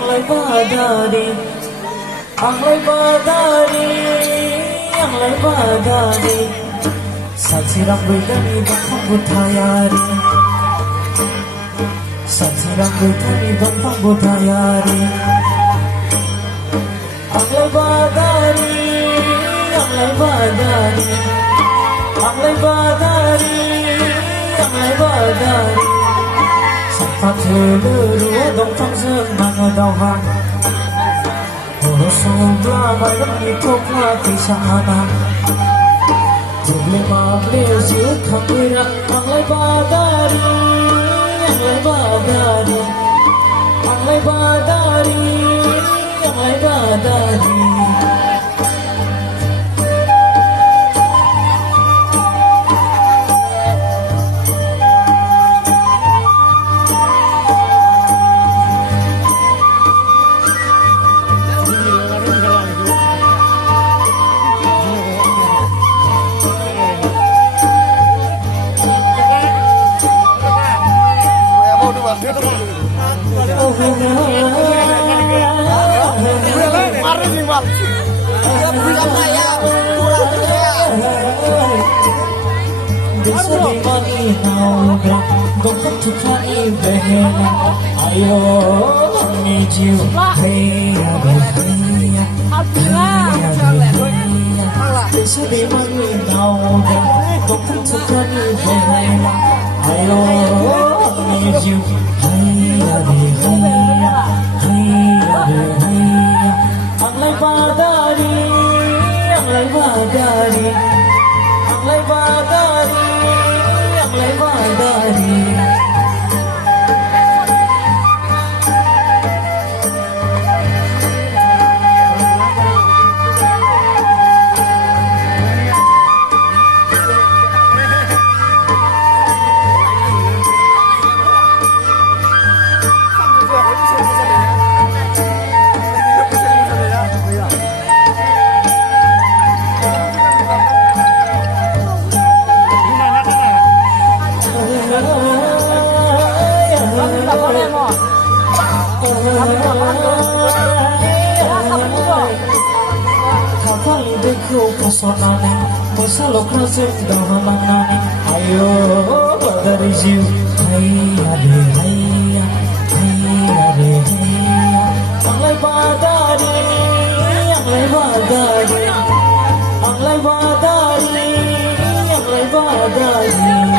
Anglai Badari Anglai Badari Anglai Badari Satsirang Bedani Bangpang Budayari Satsirang Bedani Bangpang Budayari Anglai Badari Anglai Badari Anglai Badari Anglai Badari Sampai dulu dong tangsen mana dawang Rasulullah malam itu mati sana Problema beliau siukan berak Anglai Badari Anglai Badari Anglai Badari Anglai Badari Ayo mitiyw haya haya Desa di manginau Dokter tukani behena Ayo mitiyw haya haya haya Anglai Badari Anglai Badari Anglai Badari Anglai Badari Kasonane, masalah kerasuk dahamanane. Ayo badari jiw, haya haya haya. Anglai Badari, Anglai Badari, Anglai Badari, Anglai Badari.